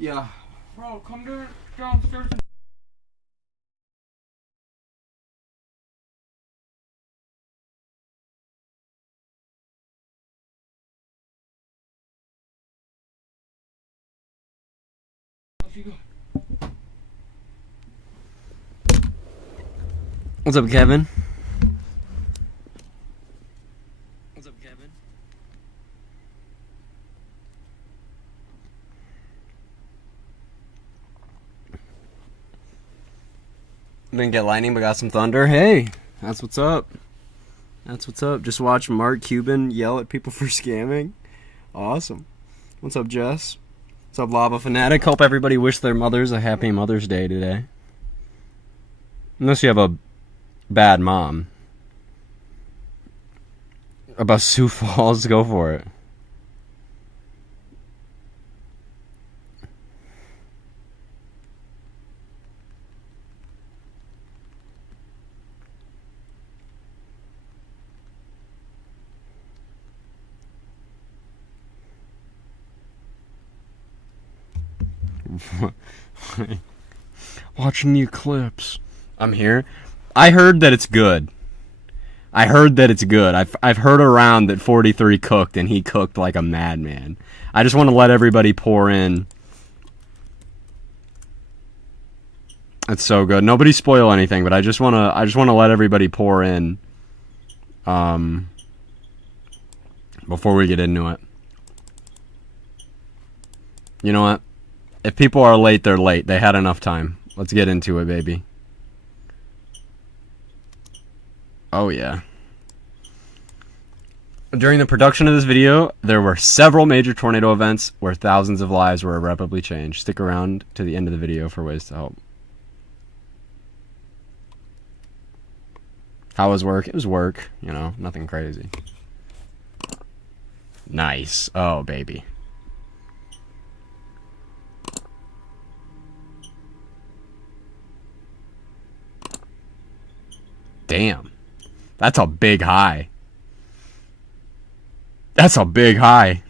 Yeah. Bro, come downstairs. What's up, Kevin? What's up, Kevin? Didn't get lightning, but got some thunder. Hey, that's what's up. That's what's up. Just watch Mark Cuban yell at people for scamming. Awesome. What's up, Jess? What's up, Lava Fanatic? Hope everybody wished their mothers a happy Mother's Day today. Unless you have a bad mom. About Sioux Falls, go for it. Watching the eclipse. I'm here. I heard that it's good. I've heard around that 43 cooked, and he cooked like a madman. I just want to let everybody pour in. It's so good. Nobody spoil anything, but I just want to let everybody pour in before we get into it. You know what? If people are late, they're late. They had enough time. Let's get into it, baby. Oh, yeah. During the production of this video, there were several major tornado events where thousands of lives were irreparably changed. Stick around to the end of the video for ways to help. How was work? It was work, you know, nothing crazy. Nice. Oh, baby. Damn. That's a big high. That's a big high.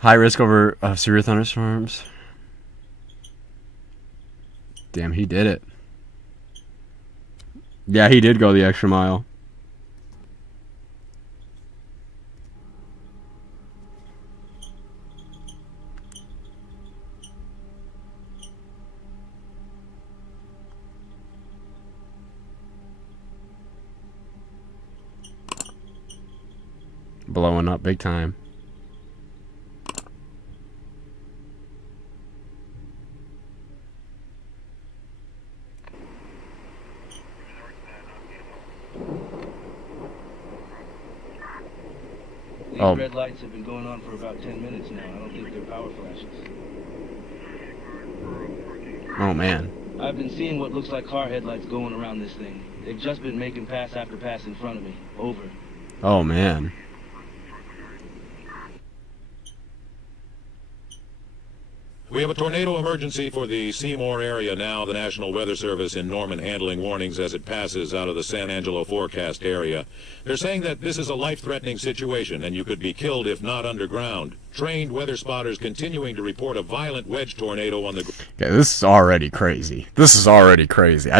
High risk over severe thunderstorms. Damn, he did it. Yeah, he did go the extra mile. Blowing up big time. These red lights have been going on for about 10 minutes now. I don't think they're power flashes. Oh, man. I've been seeing what looks like car headlights going around this thing. They've just been making pass after pass in front of me. Over. Oh, man. We have a tornado emergency for the Seymour area now. The National Weather Service in Norman handling warnings as it passes out of the San Angelo forecast area. They're saying that this is a life-threatening situation and you could be killed if not underground. Trained weather spotters continuing to report a violent wedge tornado on the... Okay, this is already crazy. I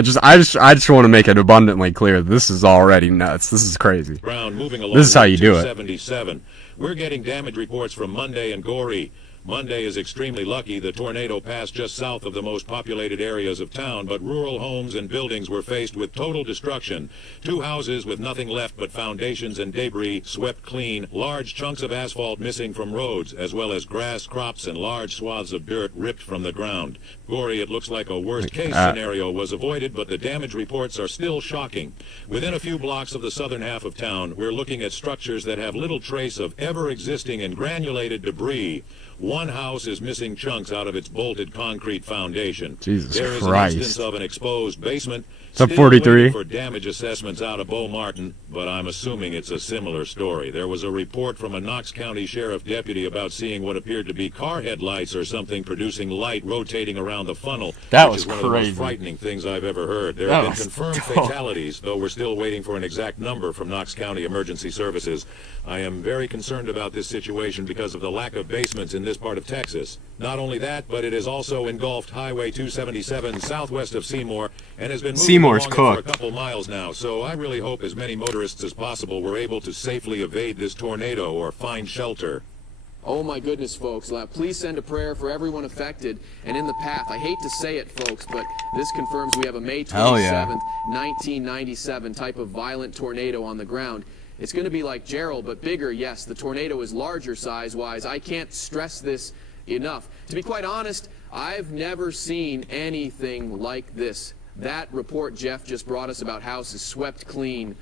just want to make it abundantly clear. This is already nuts. This is crazy. Ground moving along. This is how you do it. 77. We're getting damage reports from Monday and Goree. Monday is extremely lucky. The tornado passed just south of the most populated areas of town, but rural homes and buildings were faced with total destruction. 2 houses with nothing left but foundations and debris swept clean, large chunks of asphalt missing from roads, as well as grass, crops, and large swaths of dirt ripped from the ground. Goree, it looks like a worst-case scenario was avoided, but the damage reports are still shocking. Within a few blocks of the southern half of town, we're looking at structures that have little trace of ever-existing and granulated debris. One house is missing chunks out of its bolted concrete foundation. Jesus There is Christ. an instance of an exposed basement. What's up, Still 43? waiting for damage assessments out of Beau Martin, but I'm assuming it's a similar story. There was a report from a Knox County Sheriff deputy about seeing what appeared to be car headlights or something producing light rotating around the funnel. That which was is one of the crazy. most frightening things I've ever heard. There That have been was confirmed dope. fatalities, though we're still waiting for an exact number from Knox County Emergency Services. I am very concerned about this situation because of the lack of basements in this part of Texas. Not only that, but it has also engulfed Highway 277 southwest of Seymour and has been moving Seymour's along it for a cooked. couple miles now. So I really hope as many motorists as possible were able to safely evade this tornado or find shelter. Oh my goodness, folks. Please send a prayer for everyone affected and in the path. I hate to say it, folks, but this confirms we have a May 27th, 1997 type of violent tornado on the ground. It's going to be like Gerald, but bigger, yes. The tornado is larger size-wise. I can't stress this enough. To be quite honest, I've never seen anything like this. That report Jeff just brought us about houses swept clean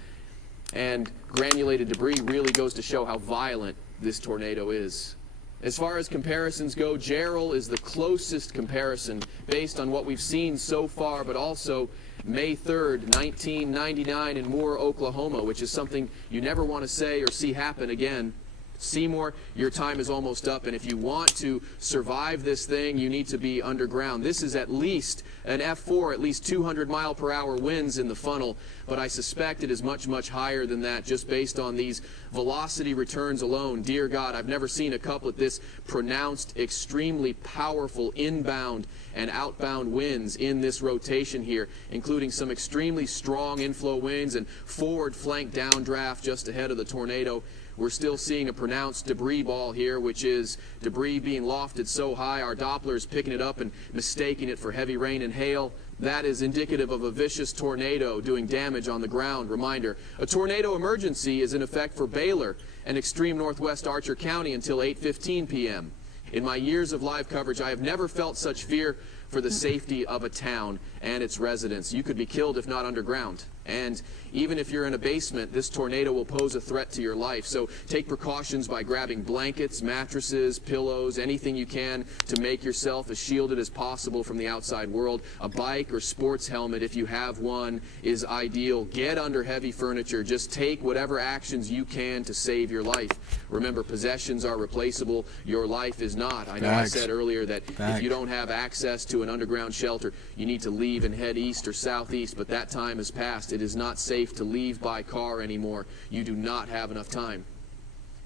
and granulated debris really goes to show how violent this tornado is. As far as comparisons go, Gerald is the closest comparison based on what we've seen so far, but also May 3rd, 1999 in Moore, Oklahoma, which is something you never want to say or see happen again. Seymour, your time is almost up, and if you want to survive this thing, you need to be underground. This is at least an F4, at least 200 mile per hour winds in the funnel, but I suspect it is much, much higher than that just based on these velocity returns alone. Dear God, I've never seen a couplet this pronounced, extremely powerful inbound and outbound winds in this rotation here, including some extremely strong inflow winds and forward flank downdraft just ahead of the tornado. We're still seeing a pronounced debris ball here, which is debris being lofted so high our Doppler is picking it up and mistaking it for heavy rain and hail. That is indicative of a vicious tornado doing damage on the ground. Reminder, a tornado emergency is in effect for Baylor and extreme northwest Archer County until 8:15 p.m. In my years of live coverage, I have never felt such fear for the safety of a town and its residents. You could be killed if not underground. And even if you're in a basement, this tornado will pose a threat to your life. So take precautions by grabbing blankets, mattresses, pillows, anything you can to make yourself as shielded as possible from the outside world. A bike or sports helmet, if you have one, is ideal. Get under heavy furniture. Just take whatever actions you can to save your life. Remember, possessions are replaceable. Your life is not. I know I said earlier that if you don't have access to an underground shelter, you need to leave and head east or southeast, but that time has passed. It is not safe to leave by car anymore. You do not have enough time.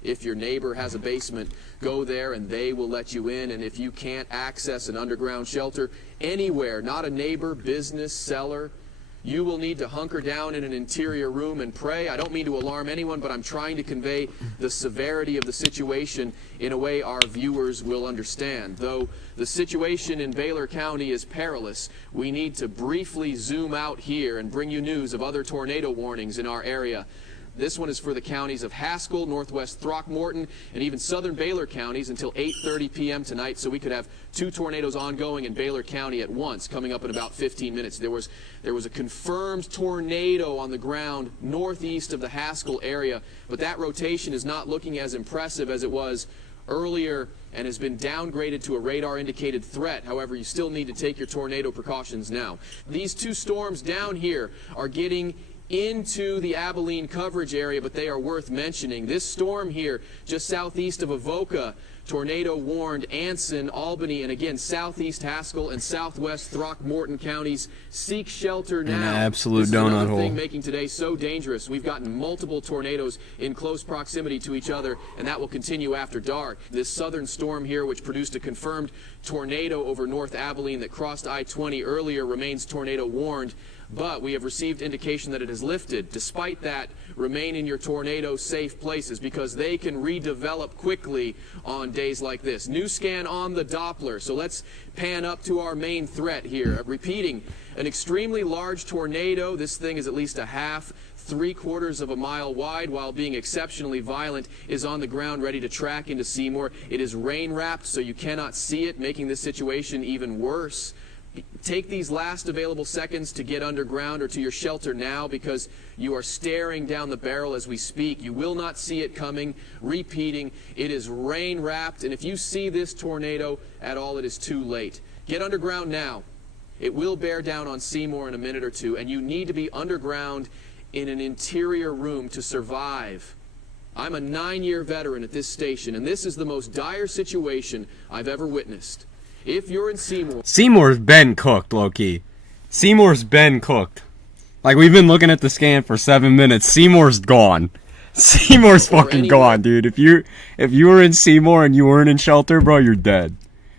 If your neighbor has a basement, go there and they will let you in. And if you can't access an underground shelter anywhere, not a neighbor, business, cellar, you will need to hunker down in an interior room and pray. I don't mean to alarm anyone, but I'm trying to convey the severity of the situation in a way our viewers will understand. Though the situation in Baylor County is perilous, we need to briefly zoom out here and bring you news of other tornado warnings in our area. This one is for the counties of Haskell, northwest Throckmorton, and even southern Baylor counties until 8:30 p.m. tonight, so we could have 2 tornadoes ongoing in Baylor County at once, coming up in about 15 minutes. There was a confirmed tornado on the ground northeast of the Haskell area, but that rotation is not looking as impressive as it was earlier and has been downgraded to a radar-indicated threat. However, you still need to take your tornado precautions now. These 2 storms down here are getting into the Abilene coverage area, but they are worth mentioning. This storm here, just southeast of Avoca, tornado warned Anson, Albany, and again, southeast Haskell and southwest Throckmorton counties. Seek shelter now. An absolute this is donut another hole. thing making today so dangerous. We've gotten multiple tornadoes in close proximity to each other, and that will continue after dark. This southern storm here, which produced a confirmed tornado over North Abilene that crossed I-20 earlier, remains tornado warned. But we have received indication that it has lifted. Despite that, remain in your tornado-safe places because they can redevelop quickly on days like this. New scan on the Doppler. So let's pan up to our main threat here. Repeating, an extremely large tornado. This thing is at least a half, 3/4 of a mile wide, while being exceptionally violent, is on the ground ready to track into Seymour. It is rain-wrapped, so you cannot see it, making this situation even worse. Take these last available seconds to get underground or to your shelter now because you are staring down the barrel as we speak. You will not see it coming. Repeating, it is rain-wrapped, and if you see this tornado at all, it is too late. Get underground now. It will bear down on Seymour in a minute or two, and you need to be underground in an interior room to survive. I'm a 9-year veteran at this station, and this is the most dire situation I've ever witnessed. If you're in Seymour... Seymour's been cooked, low-key. Seymour's been cooked. Like, we've been looking at the scan for 7 minutes. Seymour's gone. Seymour's Or fucking anywhere. gone, dude. If you were in Seymour and you weren't in shelter, bro, you're dead.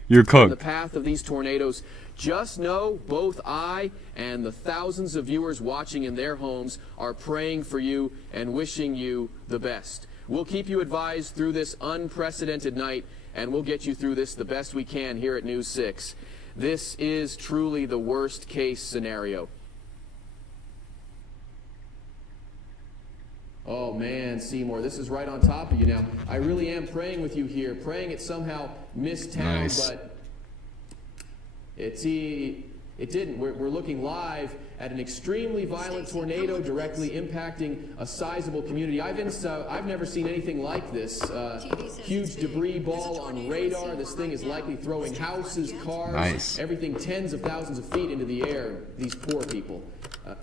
You're In the cooked. path of these tornadoes, just know both I and the thousands of viewers watching in their homes are praying for you and wishing you the best. We'll keep you advised through this unprecedented night, and we'll get you through this the best we can here at News 6. This is truly the worst case scenario. Oh man, Seymour, this is right on top of you now. I really am praying with you here, praying it somehow missed town, Nice. but it didn't. We're looking live at an extremely violent tornado directly impacting a sizable community. I've never seen anything like this. Huge debris ball on radar. This thing is likely throwing houses, cars, Nice. everything tens of thousands of feet into the air. These poor people.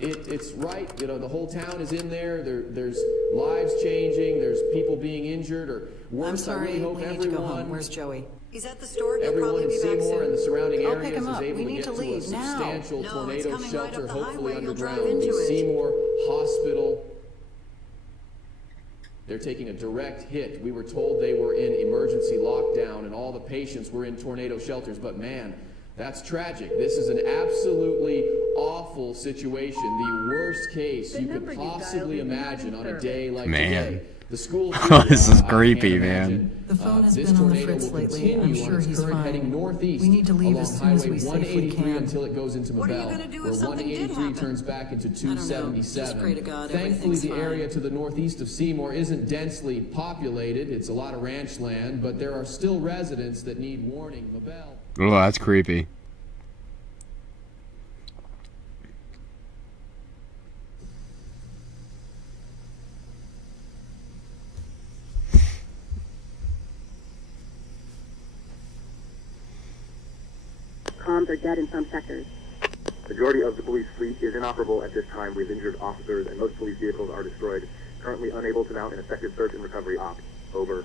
It's right. You know, the whole town is in there. There's lives changing. There's people being injured or worse. I'm sorry, I really hope we need to go home. everyone. Where's Joey? He's at the store. He'll Everyone probably in be back Seymour and the soon. surrounding I'll areas pick him is up. able We to need get to to a leave now. substantial No, tornado it's coming right shelter, up the hopefully highway. You'll drive underground. into The it. Seymour Hospital. They're taking a direct hit. We were told they were in emergency lockdown and all the patients were in tornado shelters, but man, that's tragic. This is an absolutely awful situation. The worst case you could possibly imagine on a day like Man. today. The school. This is I creepy, can't man. imagine, The phone has this been on the tornado fritz will lately. I'm continue on sure its he's current heading fine. northeast We need to leave along as soon as Highway we safely 183 can. until it goes into What are you Mabel, gonna do if where something did 183 happen? turns back into Just pray 277. to God Thankfully, everything's the fine. area to the northeast of Seymour isn't densely populated. It's a lot of ranch land, but there are still residents that need warning. Mabel. Oh, that's creepy. Comms are dead in some sectors. Majority of the police fleet is inoperable at this time. We've injured officers and most police vehicles are destroyed. Currently unable to mount an effective search and recovery op. Over.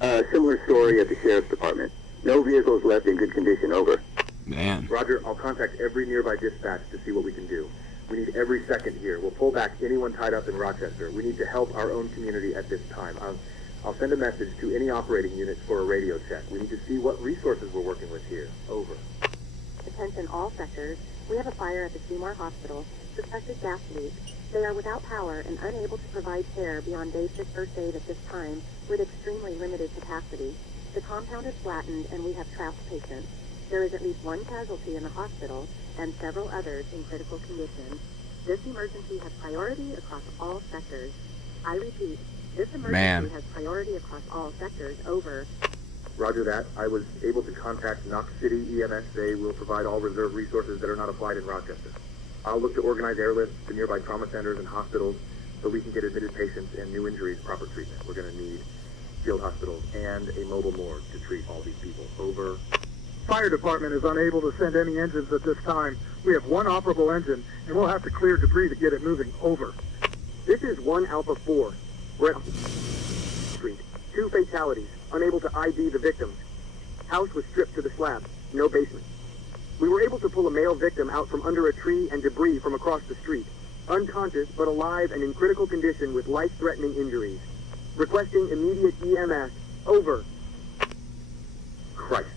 Similar story at the sheriff's department. No vehicles left in good condition. Over. Man. Roger, I'll contact every nearby dispatch to see what we can do. We need every second here. We'll pull back anyone tied up in Rochester. We need to help our own community at this time. I'll send a message to any operating units for a radio check. We need to see what resources we're working with here. Over. Attention all sectors. We have a fire at the Seymour Hospital. Suspected gas leak. They are without power and unable to provide care beyond basic first aid at this time with extremely limited capacity. The compound is flattened and we have trapped patients. There is at least one casualty in the hospital and several others in critical condition. This emergency has priority across all sectors. I repeat, this emergency has priority across all sectors. Over. Roger that. I was able to contact Knox City EMS. They will provide all reserve resources that are not applied in Rochester. I'll look to organize airlifts to nearby trauma centers and hospitals so we can get admitted patients and new injuries proper treatment. We're going to need field hospitals and a mobile morgue to treat all these people. Over. Fire department is unable to send any engines at this time. We have one operable engine, and we'll have to clear debris to get it moving. Over. This is 1 Alpha 4. We're at Street. 2 fatalities. Unable to ID the victims. House was stripped to the slab. No basement. We were able to pull a male victim out from under a tree and debris from across the street. Unconscious but alive and in critical condition with life-threatening injuries. Requesting immediate EMS. Over. Christ.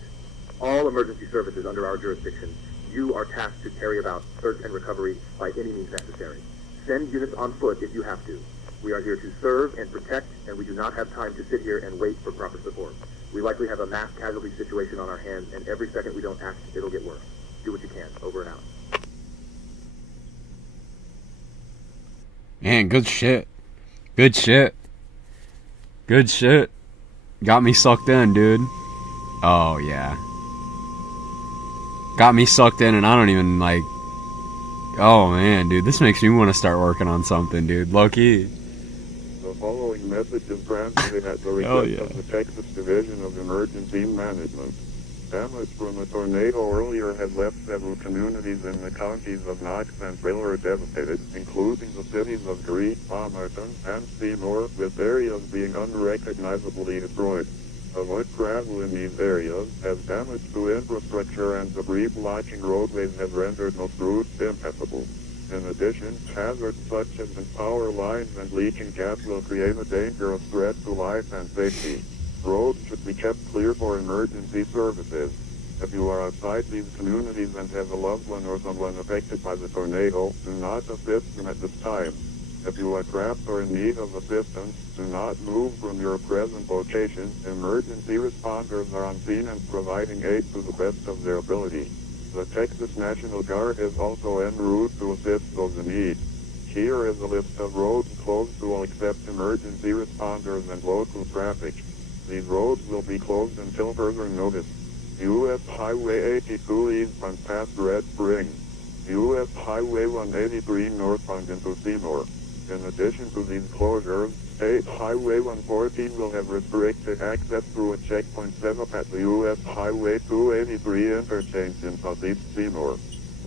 All emergency services under our jurisdiction, you are tasked to carry about search and recovery by any means necessary. Send units on foot if you have to. We are here to serve and protect, and we do not have time to sit here and wait for proper support. We likely have a mass casualty situation on our hands, and every second we don't act, it'll get worse. Do what you can. Over and out. Man, good shit. Good shit. Good shit. Got me sucked in, dude. Oh, yeah. Got me sucked in, and I don't even, like... Oh, man, dude. This makes me want to start working on something, dude. Low-key. The following message is transmitted at the Hell request yeah. of the Texas Division of Emergency Management. Damage from a tornado earlier had left several communities in the counties of Knox and Baylor devastated, including the cities of Green, Palmerton, and Seymour, with areas being unrecognizably destroyed. Avoid travel in these areas, as damage to infrastructure and debris blocking roadways have rendered most routes impassable. In addition, hazards such as power lines and leaking gas will create a dangerous threat to life and safety. Roads should be kept clear for emergency services. If you are outside these communities and have a loved one or someone affected by the tornado, do not assist them at this time. If you are trapped or in need of assistance, do not move from your present location. Emergency responders are on scene and providing aid to the best of their ability. The Texas National Guard is also en route to assist those in need. Here is a list of roads closed to all except emergency responders and local traffic. These roads will be closed until further notice. U.S. Highway 82 eastbound past Red Springs. U.S. Highway 183 northbound into Seymour. In addition to these closures, State Highway 114 will have restricted access through a checkpoint set up at the U.S. Highway 283 interchange in southeast Seymour.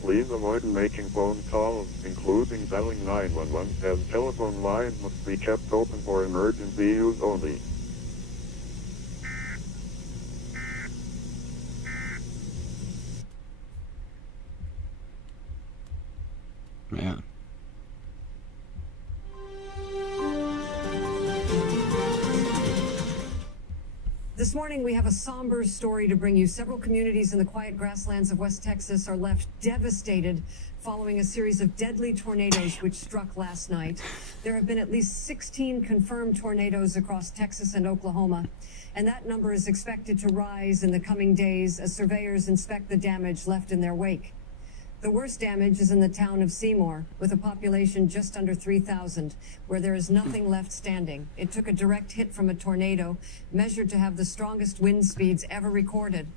Please avoid making phone calls, including dialing 911, as telephone lines must be kept open for emergency use only. Man. This morning, we have a somber story to bring you. Several communities in the quiet grasslands of West Texas are left devastated following a series of deadly tornadoes which struck last night. There have been at least 16 confirmed tornadoes across Texas and Oklahoma, and that number is expected to rise in the coming days as surveyors inspect the damage left in their wake. The worst damage is in the town of Seymour, with a population just under 3,000, where there is nothing left standing. It took a direct hit from a tornado, measured to have the strongest wind speeds ever recorded.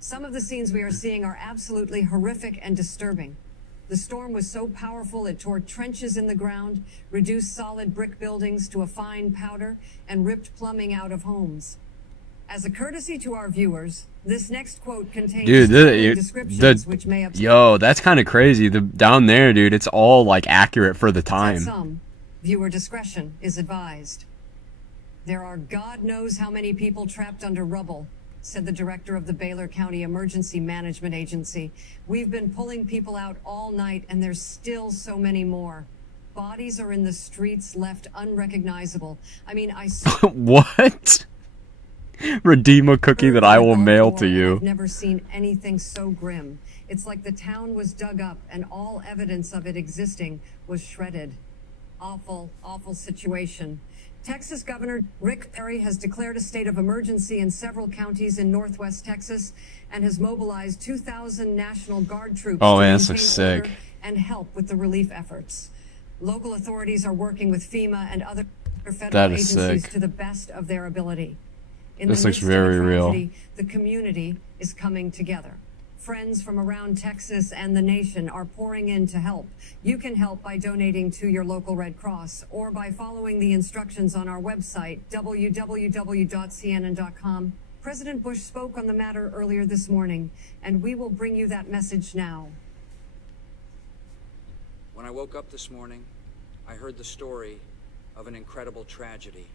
Some of the scenes we are seeing are absolutely horrific and disturbing. The storm was so powerful it tore trenches in the ground, reduced solid brick buildings to a fine powder, and ripped plumbing out of homes. As a courtesy to our viewers, this next quote contains descriptions which may upset. Yo, that's kind of crazy. Down there, dude, it's all like accurate for the time. Some viewer discretion is advised. There are God knows how many people trapped under rubble, said the director of the Baylor County Emergency Management Agency. We've been pulling people out all night, and there's still so many more. Bodies are in the streets, left unrecognizable. I mean, I saw what? Redeem a cookie that I will mail to you. I've never seen anything so grim. It's like the town was dug up and all evidence of it existing was shredded. Awful, awful situation. Texas Governor Rick Perry has declared a state of emergency in several counties in northwest Texas and has mobilized 2,000 National Guard troops to maintain this looks sick. order and help with the relief efforts. Local authorities are working with FEMA and other federal agencies sick. to the best of their ability. In This the looks midst of very the real. tragedy, the community is coming together. Friends from around Texas and the nation are pouring in to help. You can help by donating to your local Red Cross or by following the instructions on our website, www.cnn.com. President Bush spoke on the matter earlier this morning, and we will bring you that message now. When I woke up this morning, I heard the story of an incredible tragedy.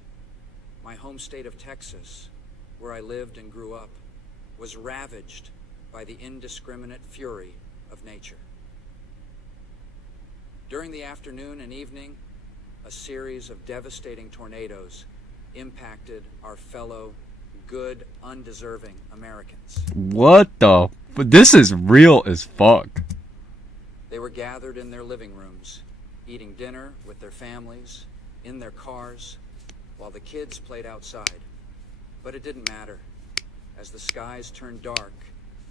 My home state of Texas, where I lived and grew up, was ravaged by the indiscriminate fury of nature. During the afternoon and evening, a series of devastating tornadoes impacted our fellow good, undeserving Americans. What the? But this is real as fuck. They were gathered in their living rooms, eating dinner with their families, in their cars, while the kids played outside. But it didn't matter, as the skies turned dark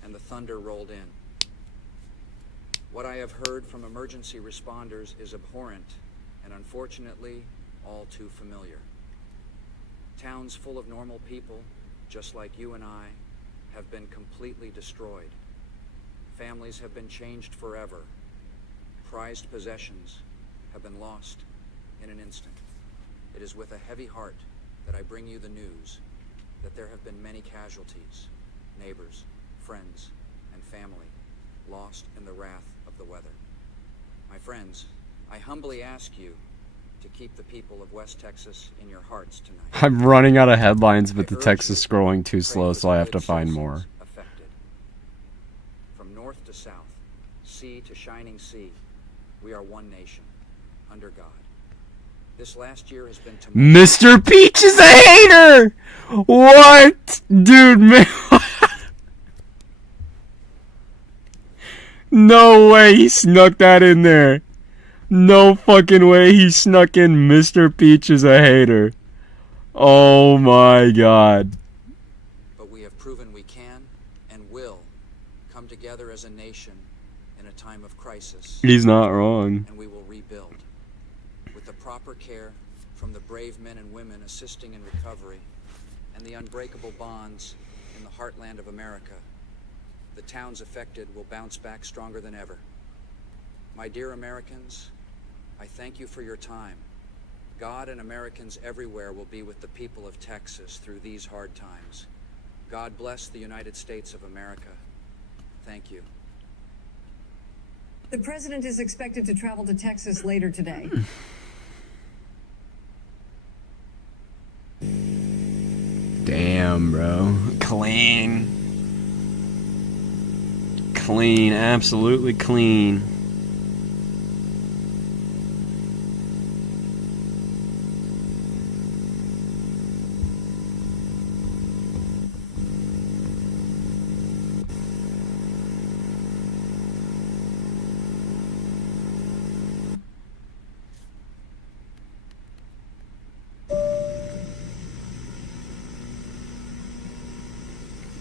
and the thunder rolled in. What I have heard from emergency responders is abhorrent and unfortunately all too familiar. Towns full of normal people, just like you and I, have been completely destroyed. Families have been changed forever. Prized possessions have been lost in an instant. It is with a heavy heart that I bring you the news that there have been many casualties, neighbors, friends, and family lost in the wrath of the weather. My friends, I humbly ask you to keep the people of West Texas in your hearts tonight. I'm running out of headlines, but the text is scrolling too slow, so I have to find more. Affected. From north to south, sea to shining sea, We are one nation, under God. This last year has been tumultuous. Mr. Peach is a hater! What? Dude, man. No way he snuck that in there. No fucking way he snuck in Mr. Peach is a hater. Oh my god. But we have proven we can and will come together as a nation in a time of crisis. He's not wrong. And we will rebuild. With the proper care from the brave men and women assisting in recovery and the unbreakable bonds in the heartland of America, the towns affected will bounce back stronger than ever. My dear Americans, I thank you for your time. God and Americans everywhere will be with the people of Texas through these hard times. God bless the United States of America. Thank you. The president is expected to travel to Texas later today. Damn, bro. Clean. Clean, absolutely clean.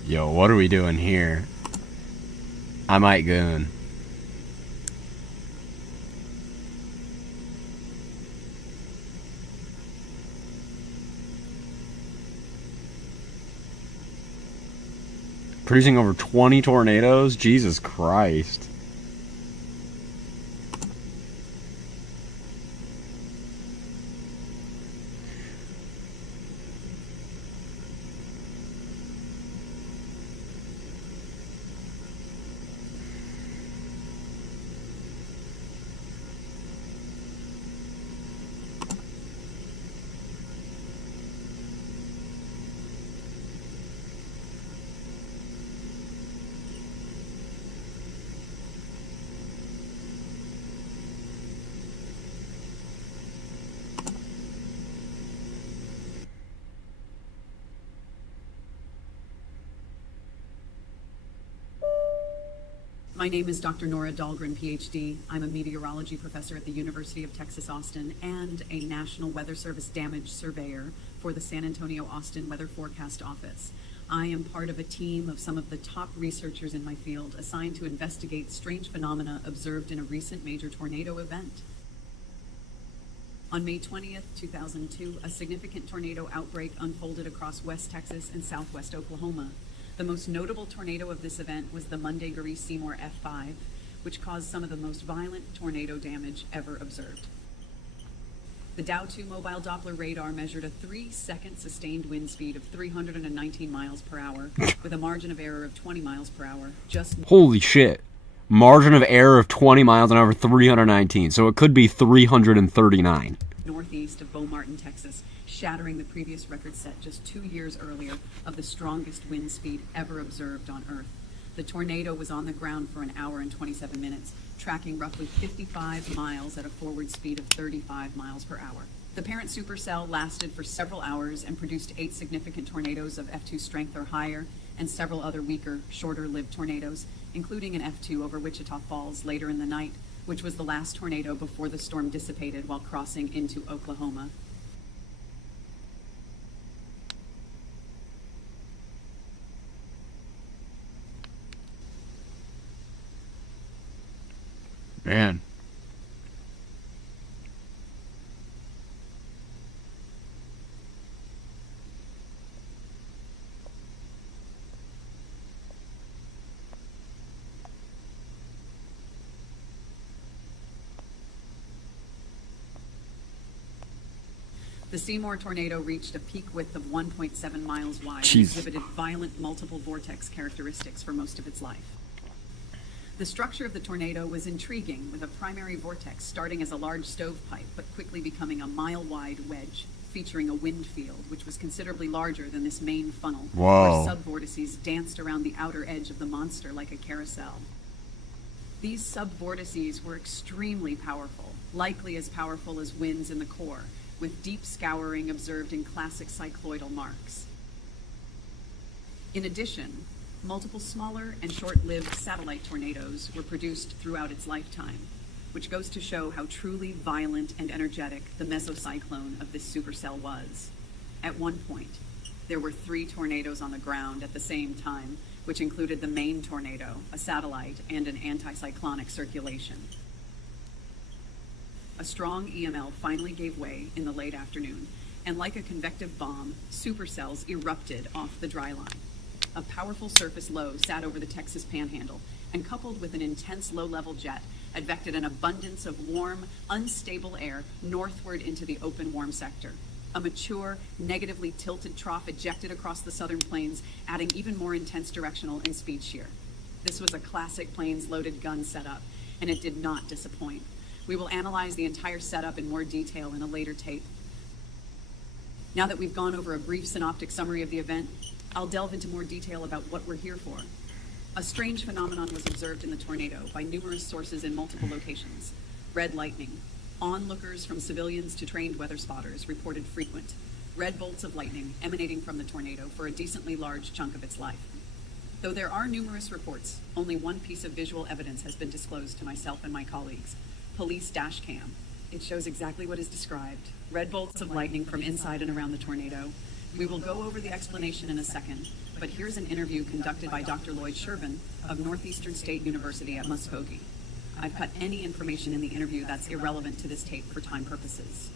Yo, what are we doing here? I might goon. Producing over 20 tornadoes? Jesus Christ. My name is Dr. Nora Dahlgren, PhD. I'm a meteorology professor at the University of Texas, Austin, and a National Weather Service damage surveyor for the San Antonio Austin Weather Forecast Office. I am part of a team of some of the top researchers in my field assigned to investigate strange phenomena observed in a recent major tornado event. On May 20th, 2002, a significant tornado outbreak unfolded across West Texas and southwest Oklahoma. The most notable tornado of this event was the Monday-Gary-Seymour F5, which caused some of the most violent tornado damage ever observed. The Dow 2 mobile Doppler radar measured a 3-second sustained wind speed of 319 miles per hour with a margin of error of 20 miles per hour. Holy shit. Margin of error of 20 miles an hour, 319. So it could be 339. Northeast of Beaumartin, Texas, shattering the previous record set just 2 years earlier of the strongest wind speed ever observed on Earth. The tornado was on the ground for an hour and 27 minutes, tracking roughly 55 miles at a forward speed of 35 miles per hour. The parent supercell lasted for several hours and produced 8 significant tornadoes of F2 strength or higher and several other weaker, shorter-lived tornadoes, including an F2 over Wichita Falls later in the night, which was the last tornado before the storm dissipated while crossing into Oklahoma. Man. The Seymour tornado reached a peak width of 1.7 miles wide and exhibited violent multiple vortex characteristics for most of its life. The structure of the tornado was intriguing, with a primary vortex starting as a large stovepipe but quickly becoming a mile-wide wedge, featuring a wind field which was considerably larger than this main funnel, where subvortices danced around the outer edge of the monster like a carousel. These subvortices were extremely powerful, likely as powerful as winds in the core, with deep scouring observed in classic cycloidal marks. In addition, multiple smaller and short-lived satellite tornadoes were produced throughout its lifetime, which goes to show how truly violent and energetic the mesocyclone of this supercell was. At one point, there were 3 tornadoes on the ground at the same time, which included the main tornado, a satellite, and an anticyclonic circulation. A strong EML finally gave way in the late afternoon, and like a convective bomb, supercells erupted off the dry line. A powerful surface low sat over the Texas panhandle, and coupled with an intense low-level jet, advected an abundance of warm, unstable air northward into the open warm sector. A mature, negatively tilted trough ejected across the southern plains, adding even more intense directional and speed shear. This was a classic planes-loaded gun setup, and it did not disappoint. We will analyze the entire setup in more detail in a later tape. Now that we've gone over a brief synoptic summary of the event, I'll delve into more detail about what we're here for. A strange phenomenon was observed in the tornado by numerous sources in multiple locations. Red lightning. Onlookers from civilians to trained weather spotters reported frequent red bolts of lightning emanating from the tornado for a decently large chunk of its life. Though there are numerous reports, only one piece of visual evidence has been disclosed to myself and my colleagues. Police dash cam. It shows exactly what is described. Red bolts of lightning from inside and around the tornado. We will go over the explanation in a second, but here's an interview conducted by Dr. Lloyd Shervin of Northeastern State University at Muskogee. I've cut any information in the interview that's irrelevant to this tape for time purposes.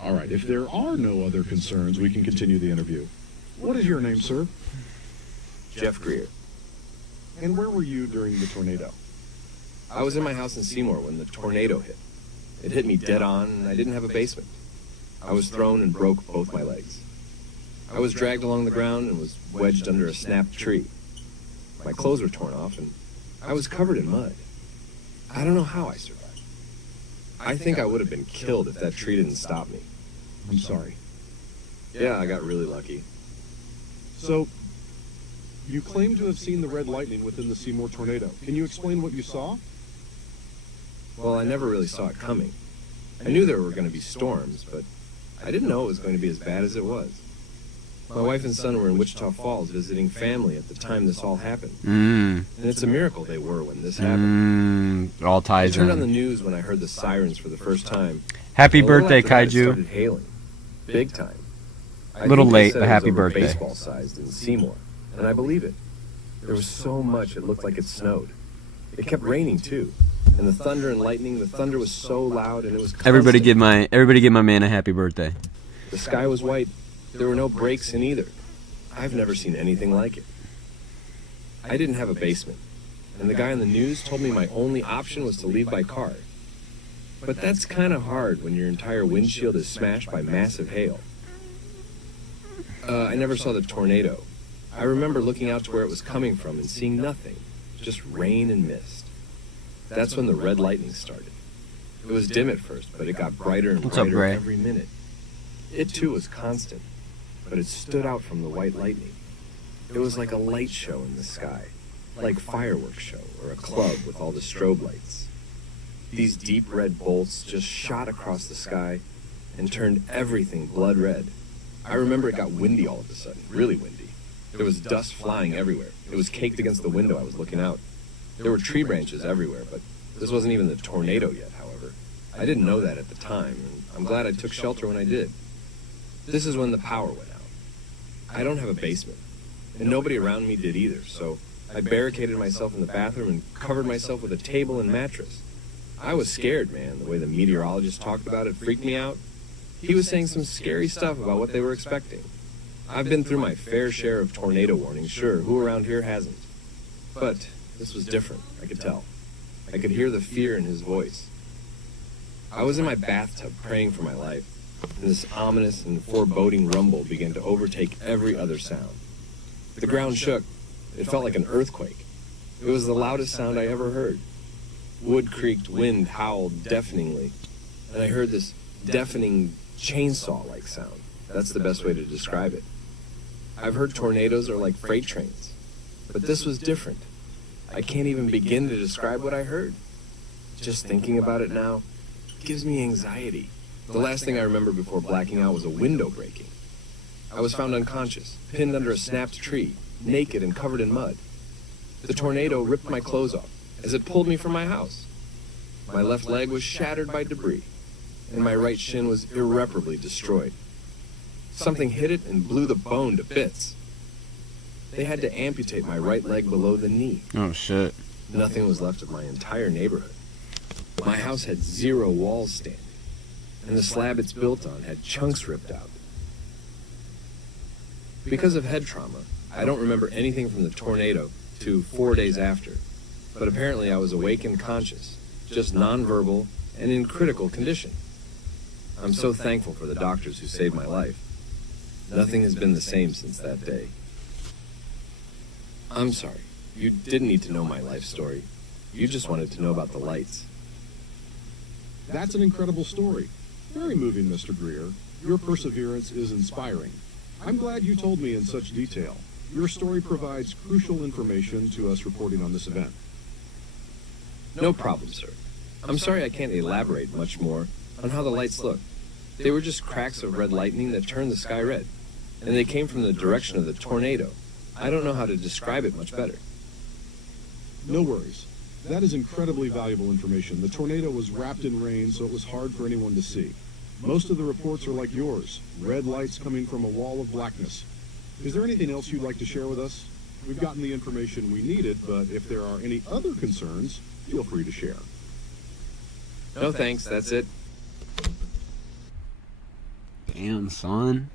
All right, if there are no other concerns, we can continue the interview. What is your name, sir? Jeff Greer. And where were you during the tornado? I was in my house in Seymour when the tornado hit. It hit me dead on, and I didn't have a basement. I was thrown and broke both my legs. I was dragged along the ground and was wedged under a snapped tree. My clothes were torn off, and I was covered in mud. I don't know how I survived. I think I would have been killed if that tree didn't stop me. I'm sorry. Yeah, I got really lucky. So, you claim to have seen the red lightning within the Seymour tornado. Can you explain what you saw? Well, I never really saw it coming. I knew there were going to be storms, but I didn't know it was going to be as bad as it was. My wife and son were in Wichita Falls visiting family at the time this all happened. And it's a miracle they were when this happened. All ties I turned in. on the news when I heard the sirens for the first time. Happy A little birthday, after that, it Kaiju. started hailing. Big time. I Little think they late, said but it was happy over birthday. Baseball-sized in Seymour, and I believe it. There was so much it looked like it snowed. It kept raining too, and the thunder and lightning. The thunder was so loud, and it was constant. Everybody give my man a happy birthday. The sky was white. There were no breaks in either. I've never seen anything like it. I didn't have a basement, and the guy on the news told me my only option was to leave by car. But that's kind of hard when your entire windshield is smashed by massive hail. I never saw the tornado. I remember looking out to where it was coming from and seeing nothing, just rain and mist. That's when the red lightning started. It was dim at first, but it got brighter and What's up, brighter Gray? every minute. It too was constant, but it stood out from the white lightning. It was like a light show in the sky, like fireworks show or a club with all the strobe lights. These deep red bolts just shot across the sky and turned everything blood red. I remember it got windy all of a sudden, really windy. There was dust flying everywhere. It was caked against the window I was looking out. There were tree branches everywhere, but this wasn't even the tornado yet, however. I didn't know that at the time, and I'm glad I took shelter when I did. This is when the power went out. I don't have a basement, and nobody around me did either, so I barricaded myself in the bathroom and covered myself with a table and mattress. I was scared, man. The way the meteorologist talked about it freaked me out. He was saying some scary stuff about what they were expecting. I've been through my fair share of tornado warnings, sure, who around here hasn't? But this was different, I could tell. I could hear the fear in his voice. I was in my bathtub praying for my life, and this ominous and foreboding rumble began to overtake every other sound. The ground shook. It felt like an earthquake. It was the loudest sound I ever heard. Wood creaked, wind howled deafeningly, and I heard this deafening chainsaw-like sound. That's the best way to describe it. I've heard tornadoes are like freight trains, but this was different. I can't even begin to describe what I heard. Just thinking about it now gives me anxiety. The last thing I remember before blacking out was a window breaking. I was found unconscious, pinned under a snapped tree, naked and covered in mud. The tornado ripped my clothes off as it pulled me from my house. My left leg was shattered by debris, and my right shin was irreparably destroyed. Something hit it and blew the bone to bits. They had to amputate my right leg below the knee. Oh, shit. Nothing was left of my entire neighborhood. My house had 0 walls standing, and the slab it's built on had chunks ripped out. Because of head trauma, I don't remember anything from the tornado to 4 days after, but apparently I was awake and conscious, just nonverbal and in critical condition. I'm so thankful for the doctors who saved my life. Nothing has been the same since that day. I'm sorry. You didn't need to know my life story. You just wanted to know about the lights. That's an incredible story. Very moving, Mr. Greer. Your perseverance is inspiring. I'm glad you told me in such detail. Your story provides crucial information to us reporting on this event. No problem, sir. I'm sorry I can't elaborate much more on how the lights look. They were just cracks of red lightning that turned the sky red, and they came from the direction of the tornado. I don't know how to describe it much better. No worries. That is incredibly valuable information. The tornado was wrapped in rain, so it was hard for anyone to see. Most of the reports are like yours, red lights coming from a wall of blackness. Is there anything else you'd like to share with us? We've gotten the information we needed, but if there are any other concerns, feel free to share. No thanks, that's it. Damn, son.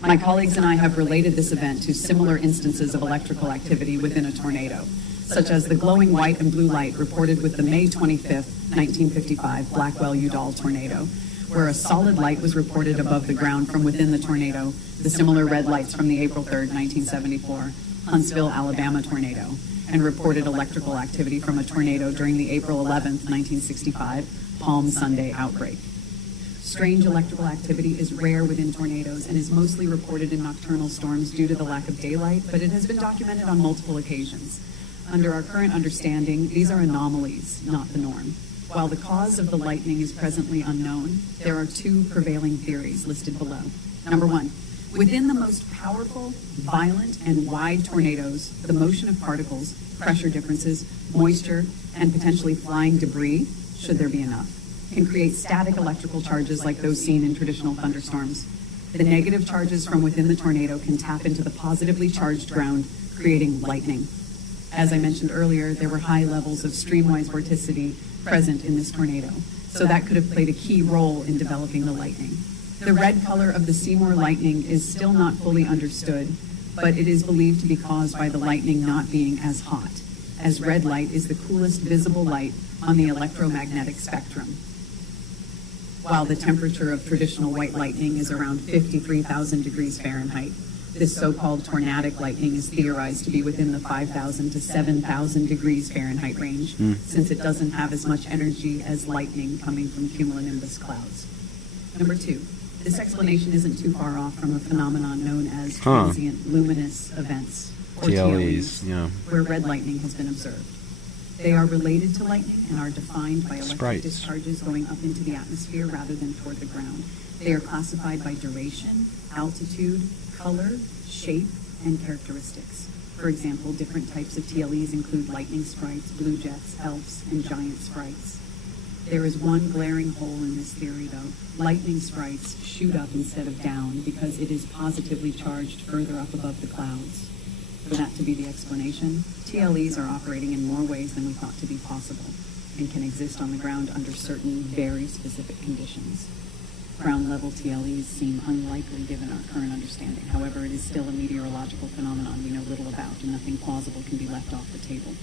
My colleagues and I have related this event to similar instances of electrical activity within a tornado, such as the glowing white and blue light reported with the May 25th, 1955 Blackwell-Udall tornado, where a solid light was reported above the ground from within the tornado, the similar red lights from the April 3rd, 1974 Huntsville, Alabama tornado, and reported electrical activity from a tornado during the April 11th, 1965 Palm Sunday outbreak. Strange electrical activity is rare within tornadoes and is mostly reported in nocturnal storms due to the lack of daylight, but it has been documented on multiple occasions. Under our current understanding, these are anomalies, not the norm. While the cause of the lightning is presently unknown, there are 2 prevailing theories listed below. Number 1, within the most powerful, violent, and wide tornadoes, the motion of particles, pressure differences, moisture, and potentially flying debris, should there be enough, can create static electrical charges like those seen in traditional thunderstorms. The negative charges from within the tornado can tap into the positively charged ground, creating lightning. As I mentioned earlier, there were high levels of streamwise vorticity present in this tornado, so that could have played a key role in developing the lightning. The red color of the Seymour lightning is still not fully understood, but it is believed to be caused by the lightning not being as hot, as red light is the coolest visible light on the electromagnetic spectrum. While the temperature of traditional white lightning is around 53,000 degrees Fahrenheit, this so-called tornadic lightning is theorized to be within the 5,000 to 7,000 degrees Fahrenheit range, since it doesn't have as much energy as lightning coming from cumulonimbus clouds. Number 2, this explanation isn't too far off from a phenomenon known as transient luminous events, or TLEs, where red lightning has been observed. They are related to lightning and are defined by electric discharges going up into the atmosphere rather than toward the ground. They are classified by duration, altitude, color, shape, and characteristics. For example, different types of TLEs include lightning sprites, blue jets, elves, and giant sprites. There is one glaring hole in this theory, though. Lightning sprites shoot up instead of down because it is positively charged further up above the clouds. For that to be the explanation, TLEs are operating in more ways than we thought to be possible and can exist on the ground under certain very specific conditions. Ground-level TLEs seem unlikely given our current understanding. However, it is still a meteorological phenomenon we know little about, and nothing plausible can be left off the table.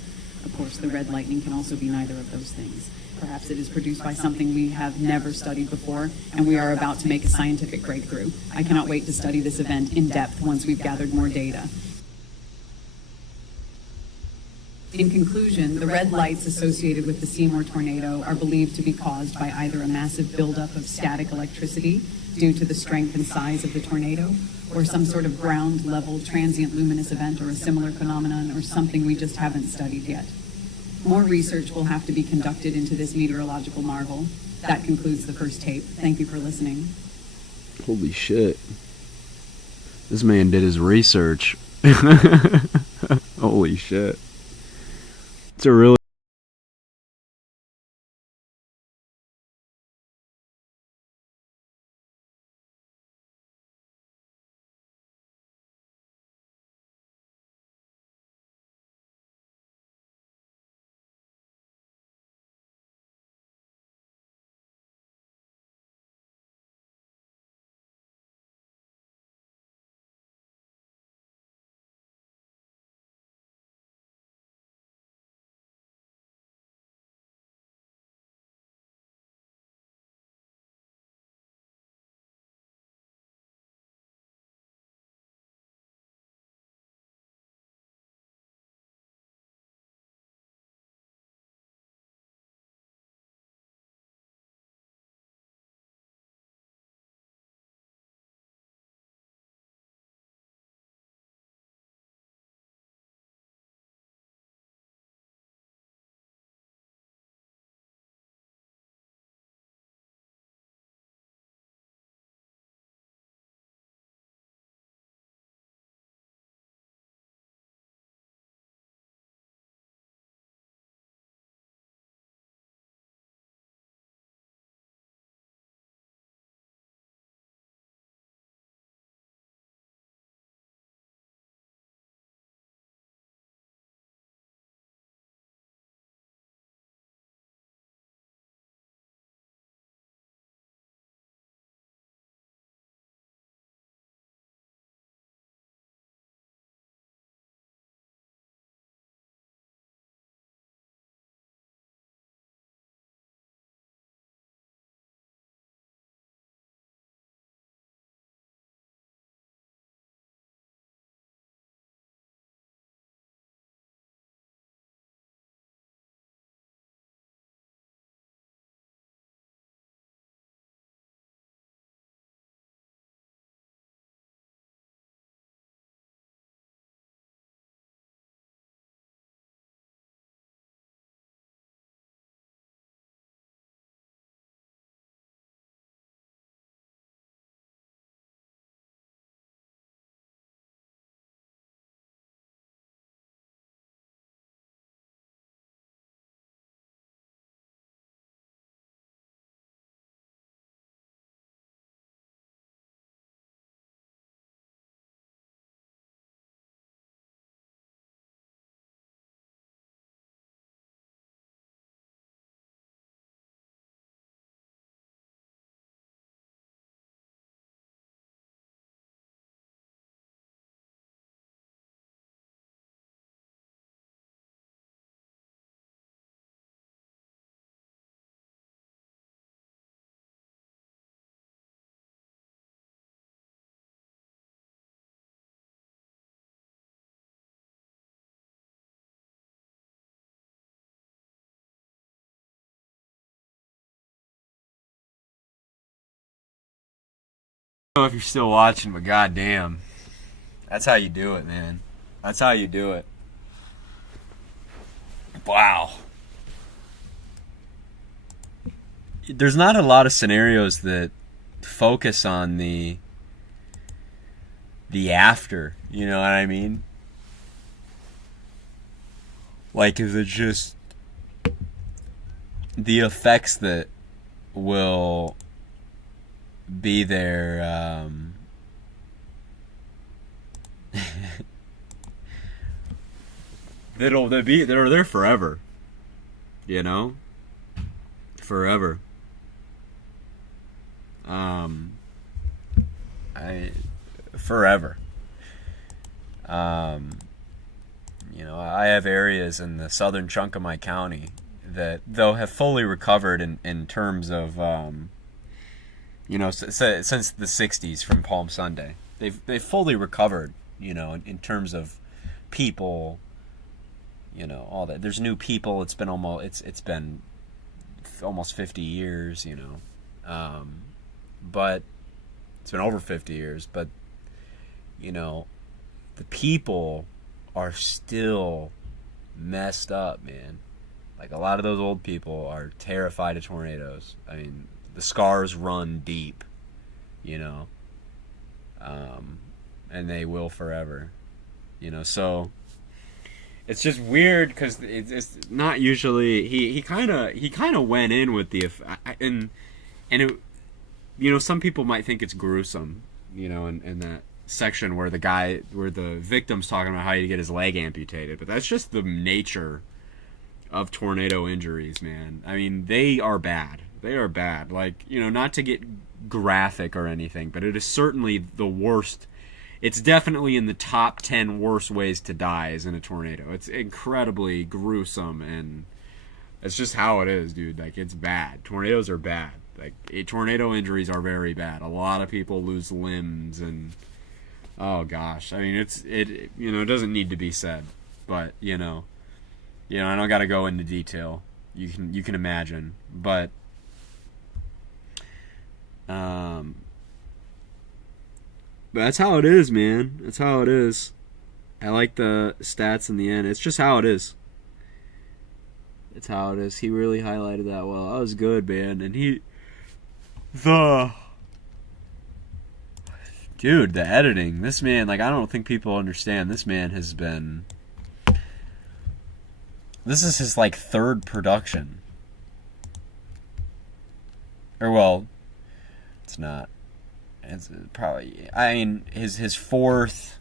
Of course, the red lightning can also be neither of those things. Perhaps it is produced by something we have never studied before, and we are about to make a scientific breakthrough. I cannot wait to study this event in depth once we've gathered more data. In conclusion, the red lights associated with the Seymour tornado are believed to be caused by either a massive buildup of static electricity due to the strength and size of the tornado, or some sort of ground-level transient luminous event or a similar phenomenon, or something we just haven't studied yet. More research will have to be conducted into this meteorological marvel. That concludes the first tape. Thank you for listening. Holy shit. This man did his research. Holy shit. It's a really I don't know if you're still watching, but goddamn, that's how you do it, man. That's how you do it. Wow. There's not a lot of scenarios that focus on the after, you know what I mean? Like, if it's just the effects that will be there, they're there forever, you know, forever. Forever. You know, I have areas in the southern chunk of my county that, though, have fully recovered in terms of, you know, since the 60s from Palm Sunday. They've fully recovered, you know, in terms of people, you know, all that. There's new people. It's been almost 50 years, you know. But it's been over 50 years, but you know, the people are still messed up, man. Like, a lot of those old people are terrified of tornadoes. I mean, the scars run deep, you know, and they will forever, you know. So it's just weird because it's not usually he kind of went in with the and it, you know, some people might think it's gruesome, you know, in that section where the victim's talking about how you get his leg amputated, but that's just the nature of tornado injuries, man. I mean, they are bad. They are bad. Like, you know, not to get graphic or anything, but it is certainly the worst. It's definitely in the top 10 worst ways to die is in a tornado. It's incredibly gruesome, and it's just how it is, dude. Like, it's bad. Tornadoes are bad. Like, tornado injuries are very bad. A lot of people lose limbs, and oh gosh. I mean, it you know, it doesn't need to be said, but you know, I don't got to go into detail. You can imagine, but that's how it is, man. That's how it is. I like the stats in the end. It's just how it is. It's how it is. He really highlighted that well. That was good, man. And dude, the editing. This man, like, I don't think people understand. This man has been... This is his, like, third production. Or, well, it's not. It's probably... I mean, his fourth,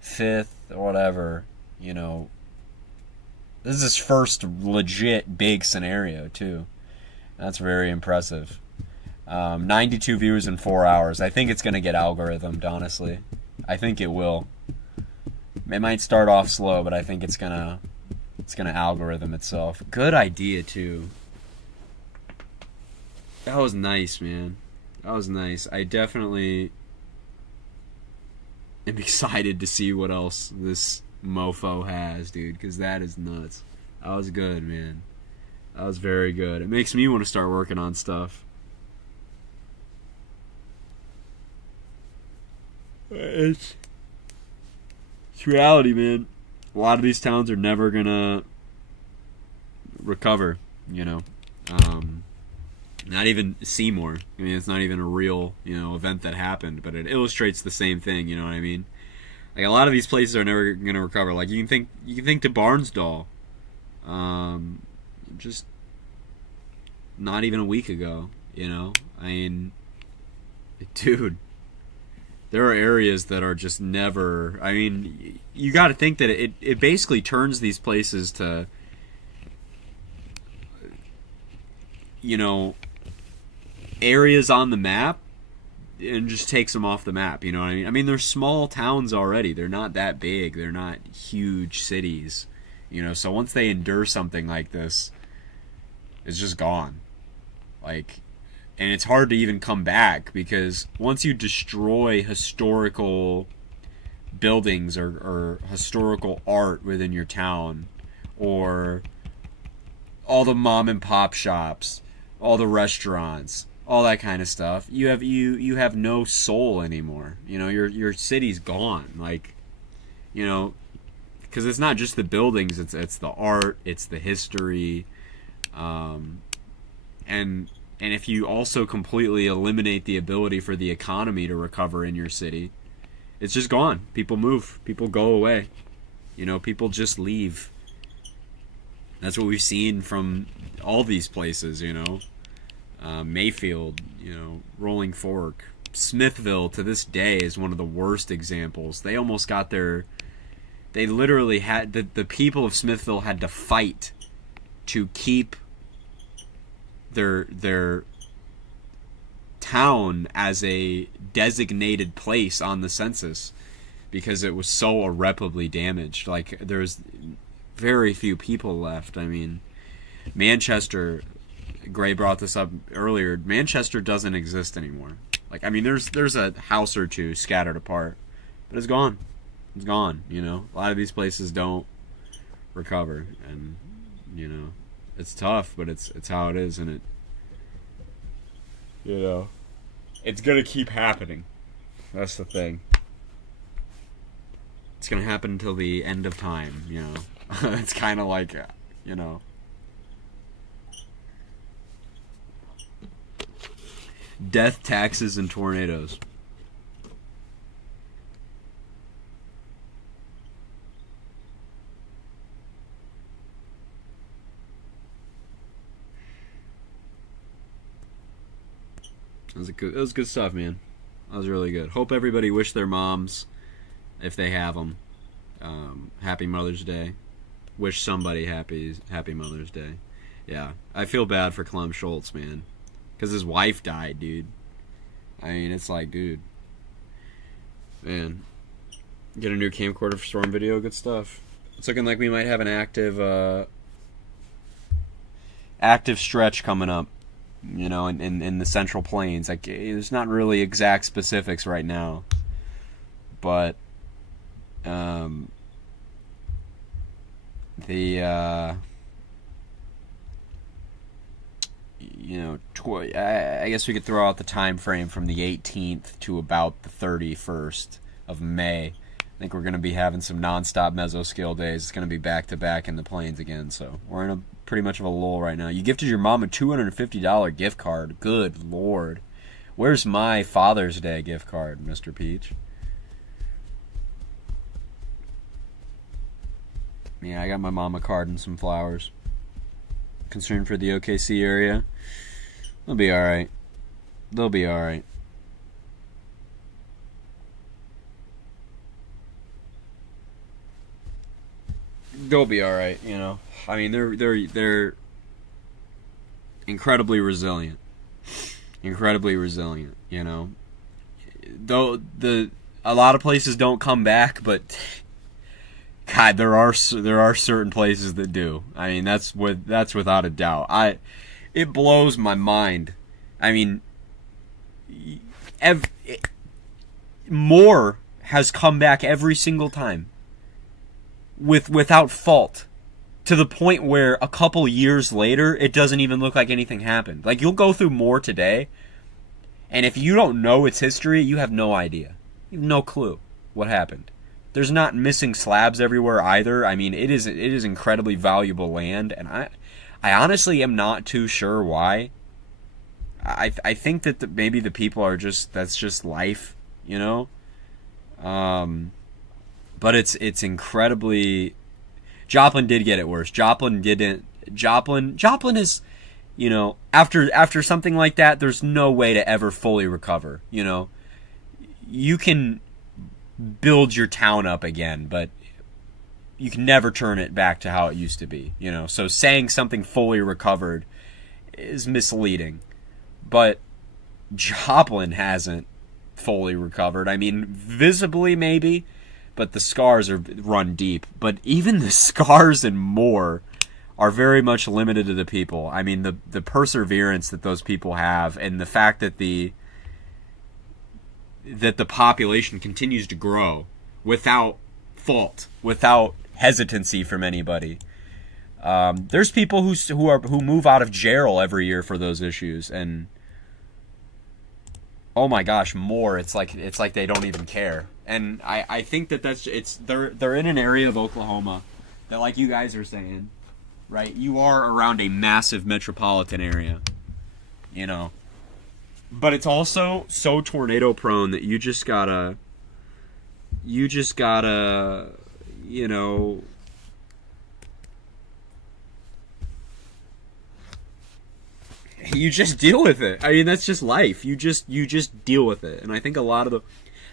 fifth, or whatever, you know... This is his first legit big scenario, too. That's very impressive. 92 views in 4 hours. I think it's going to get algorithmed, honestly. I think it will. It might start off slow, but I think it's going to algorithm itself. Good idea, too. That was nice, man. That was nice. I definitely am excited to see what else this mofo has, dude, because that is nuts. That was good, man. That was very good. It makes me want to start working on stuff. It's reality, man. A lot of these towns are never gonna recover, you know. Not even Seymour. I mean, it's not even a real, you know, event that happened, but it illustrates the same thing, you know what I mean? Like, a lot of these places are never gonna recover. Like, you can think to Barnsdall. Just not even a week ago, you know? I mean, dude, there are areas that are just never... I mean, you got to think that it basically turns these places to, you know, areas on the map and just takes them off the map, you know what I mean? I mean, they're small towns already. They're not that big. They're not huge cities, you know? So once they endure something like this, it's just gone. Like... And it's hard to even come back, because once you destroy historical buildings or historical art within your town, or all the mom and pop shops, all the restaurants, all that kind of stuff, you have no soul anymore. You know, your city's gone. Like, you know, because it's not just the buildings, it's the art, it's the history, and if you also completely eliminate the ability for the economy to recover in your city, it's just gone. People move. People go away. You know, people just leave. That's what we've seen from all these places, you know. Mayfield, you know, Rolling Fork. Smithville, to this day, is one of the worst examples. They almost got their... They literally had... The people of Smithville had to fight to keep their town as a designated place on the census, because it was so irreparably damaged. Like, there's very few people left. I mean, Manchester, Gray brought this up earlier, Manchester doesn't exist anymore. Like, I mean, there's a house or two scattered apart, but it's gone. It's gone, you know. A lot of these places don't recover. And you know, it's tough, but it's how it is, and it's gonna keep happening. That's the thing. It's gonna happen until the end of time, you know. It's kind of like, you know. Death, taxes, and tornadoes. It was good stuff, man. That was really good. Hope everybody wish their moms, if they have them, happy Mother's Day. Wish somebody happy Mother's Day. Yeah, I feel bad for Clem Schultz, man, because his wife died, dude. I mean, it's like, dude, man, get a new camcorder for Storm Video, good stuff. It's looking like we might have an active stretch coming up, you know, in the Central Plains. Like, there's not really exact specifics right now, but you know, I guess we could throw out the time frame from the 18th to about the 31st of May. I think we're going to be having some non-stop mesoscale days. It's going to be back-to-back in the plains again, so we're in a pretty much of a lull right now. You gifted your mom a $250 gift card. Good Lord. Where's my Father's Day gift card, Mr. Peach? Yeah, I got my mom a card and some flowers. Concerned for the OKC area? They'll be alright. They'll be alright. They'll be alright, you know. I mean, they're incredibly resilient. Incredibly resilient, you know. Though a lot of places don't come back, but God, there are certain places that do. I mean, that's without a doubt. It blows my mind. I mean, more has come back every single time without fault, to the point where a couple years later it doesn't even look like anything happened. Like, you'll go through more today, and if you don't know its history, you have no idea. You have no clue what happened. There's not missing slabs everywhere either. I mean, it is incredibly valuable land, and I honestly am not too sure why. I think that maybe the people are that's just life, you know. But it's incredibly. Joplin did get it worse. Joplin didn't. Joplin is, you know, after something like that, there's no way to ever fully recover. You know, you can build your town up again, but you can never turn it back to how it used to be. You know, so saying something fully recovered is misleading. But Joplin hasn't fully recovered. I mean, visibly maybe, but the scars are run deep. But even the scars and more are very much limited to the people. I mean, the perseverance that those people have, and the fact that the population continues to grow without fault, without hesitancy from anybody. There's people who move out of jail every year for those issues, and oh my gosh, more. It's like they don't even care. And I think they're in an area of Oklahoma that, like you guys are saying, right? You are around a massive metropolitan area, you know. But it's also so tornado prone that you just gotta, you know, you just deal with it. I mean, that's just life. You just deal with it. And I think a lot of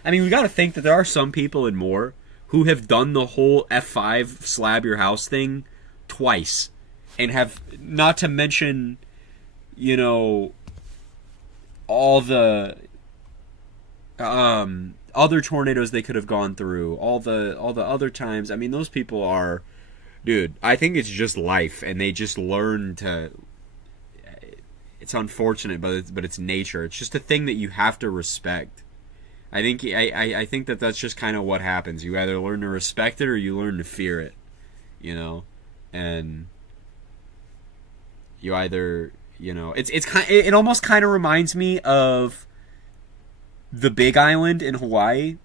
we got to think that there are some people and more who have done the whole F5 slab your house thing twice, and have, not to mention, you know, all the other tornadoes they could have gone through, all the other times. I mean, those people are, dude, I think it's just life, and they just learn to. It's unfortunate, but it's nature. It's just a thing that you have to respect. I think that that's just kind of what happens. You either learn to respect it or you learn to fear it, you know. and you either, it almost kind of reminds me of the Big Island in Hawaii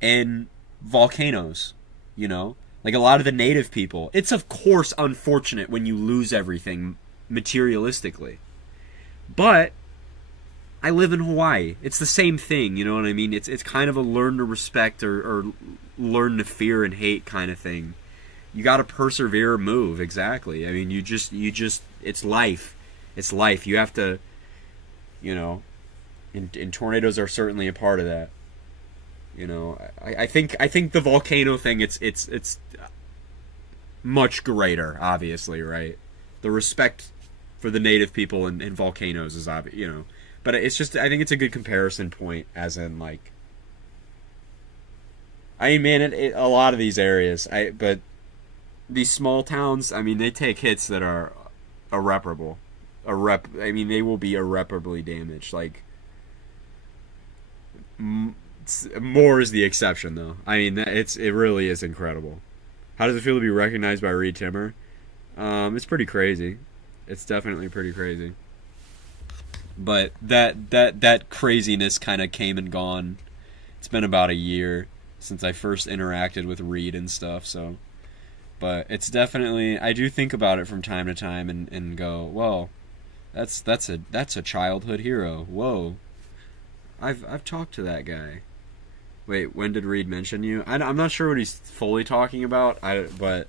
and volcanoes, like a lot of the native people. It's of course unfortunate when you lose everything materialistically, but I live in Hawaii. It's the same thing, you know what I mean? It's kind of a learn to respect or learn to fear and hate kind of thing. You got to persevere, move. Exactly. I mean, you just it's life. It's life. You have to, and tornadoes are certainly a part of that. I think the volcano thing, it's much greater, obviously, right? The respect for the native people and volcanoes is obvious, but it's just, I think it's a good comparison point, as in, like, I mean, man, a lot of these areas, but these small towns, I mean, they take hits that are irreparable. I mean, they will be irreparably damaged. Like, more is the exception, though. I mean, it really is incredible. How does it feel to be recognized by Reed Timmer? It's pretty crazy. It's definitely pretty crazy. But that craziness kind of came and gone. It's been about a year since I first interacted with Reed and stuff, so. But it's definitely, I do think about it from time to time and go, well, that's a childhood hero. Whoa. I've talked to that guy. Wait, when did Reed mention you? I'm not sure what he's fully talking about, but